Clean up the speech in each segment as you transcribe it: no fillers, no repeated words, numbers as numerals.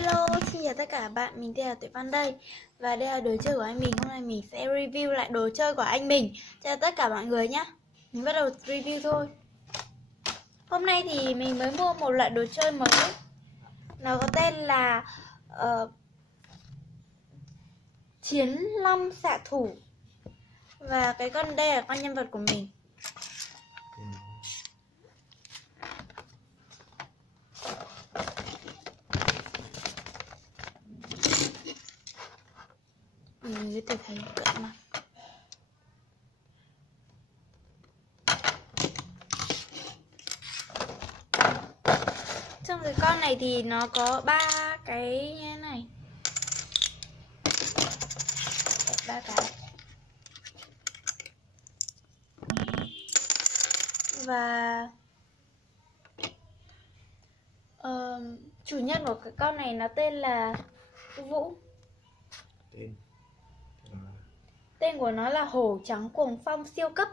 Hello, xin chào tất cả các bạn, mình tên là Tuệ Văn đây. Và đây là đồ chơi của anh mình. Hôm nay mình sẽ review lại đồ chơi của anh mình cho tất cả mọi người nhé. Mình bắt đầu review thôi. Hôm nay thì mình mới mua một loại đồ chơi mới. Nó có tên là Chiến Long Xạ Thủ. Và cái con đây là con nhân vật của mình. Mình có thể thấy cận mà. Trong cái con này thì nó có 3 cái như thế này. 3 cái. Và chủ nhân của cái con này nó tên là Vũ. Tên của nó là Hổ Trắng Cuồng Phong siêu cấp.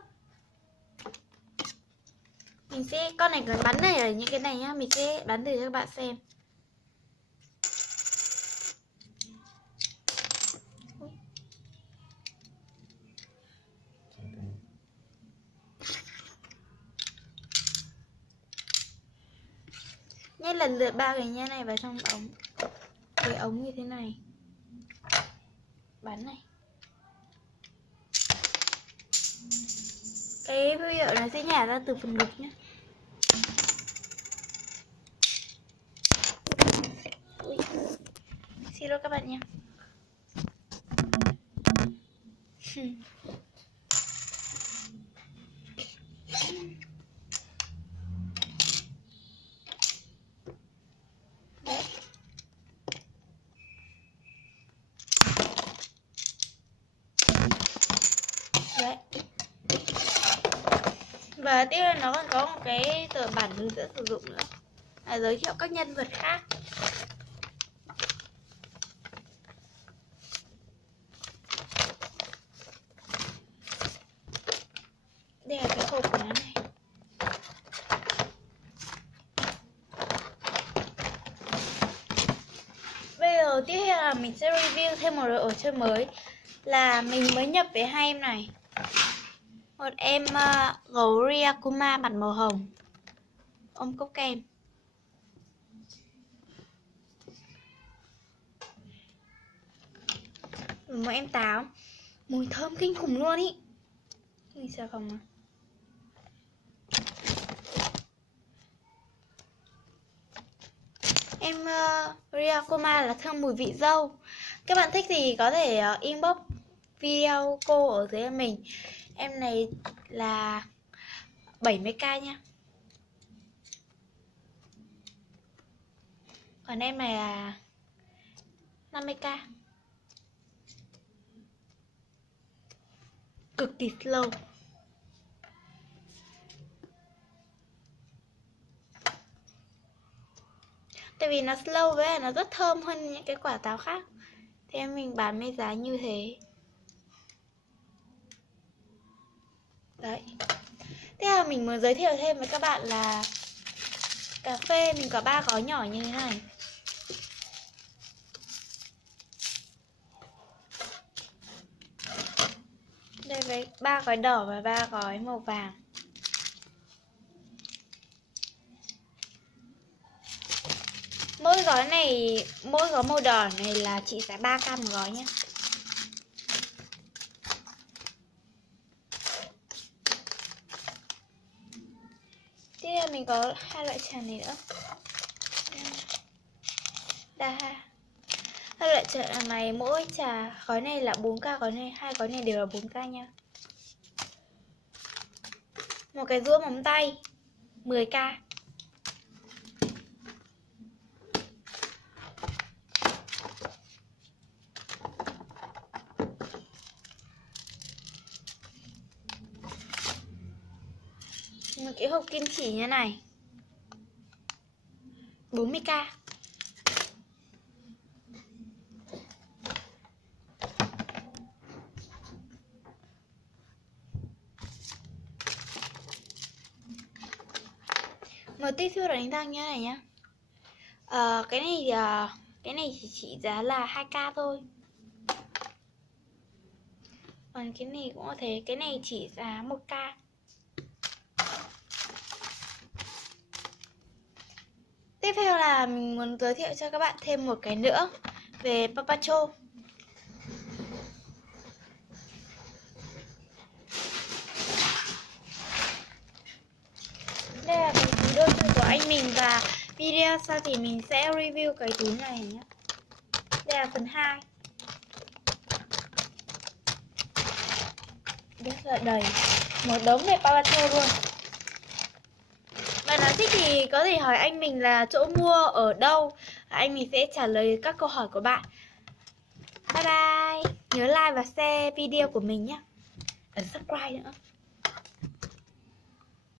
Mình sẽ, con này cần bắn này ở những cái này nhá. Mình sẽ bắn thử cho các bạn xem. Nhét lần lượt 3 cái nhá này vào trong ống. Cái ống như thế này. Bắn này. Cái huy hiệu nó sẽ nhả ra từ phần ngực nhé. Ui. Xin lỗi các bạn nha. Đấy. Và tiếp theo nó còn có một cái tờ bản hướng dẫn sử dụng nữa, là giới thiệu các nhân vật khác. Đây là cái hộp của nó này. Bây giờ tiếp theo là mình sẽ review thêm một đồ chơi mới, là mình mới nhập về 2 em này. Một em gấu Ryakuma mặt màu hồng ôm cốc kem. Một em táo. Mùi thơm kinh khủng luôn ý. Mình sợ không à? Em Ryakuma là thơm mùi vị dâu. Các bạn thích thì có thể inbox video cô ở dưới em mình. Em này là 70k nha. Còn em này là 50k. Cực kỳ slow. Tại vì nó slow với nó rất thơm hơn những cái quả táo khác. Thì em mình bán với giá như thế. Đấy. Thế là mình muốn giới thiệu thêm với các bạn là cà phê mình có 3 gói nhỏ như thế này. Đây với 3 gói đỏ và 3 gói màu vàng. Mỗi gói màu đỏ này là trị giá 3k một gói nhé. Tiếp theo mình có 2 loại trà này nữa. Đa. 2 loại trà này, mỗi trà gói này là 4k, gói này 2 gói này đều là 4k nha. Một cái rũa móng tay 10k. Một cái hộp kim chỉ như này 40k. Một tí xíu đánh răng như này nhá. Cái này Cái này chỉ trị giá là 2k thôi. Còn cái này cũng có thế, cái này chỉ giá 1k. Tiếp theo là mình muốn giới thiệu cho các bạn thêm một cái nữa về Papacho. Đây là cái túi đồ chơi của anh mình, và video sau thì mình sẽ review cái túi này nhé. Đây là phần 2. Rất là đầy, một đống về Papacho luôn. Bạn nào thích thì có thể hỏi anh mình là chỗ mua ở đâu, anh mình sẽ trả lời các câu hỏi của bạn. Bye bye. Nhớ like và share video của mình nhé. Ấn subscribe nữa.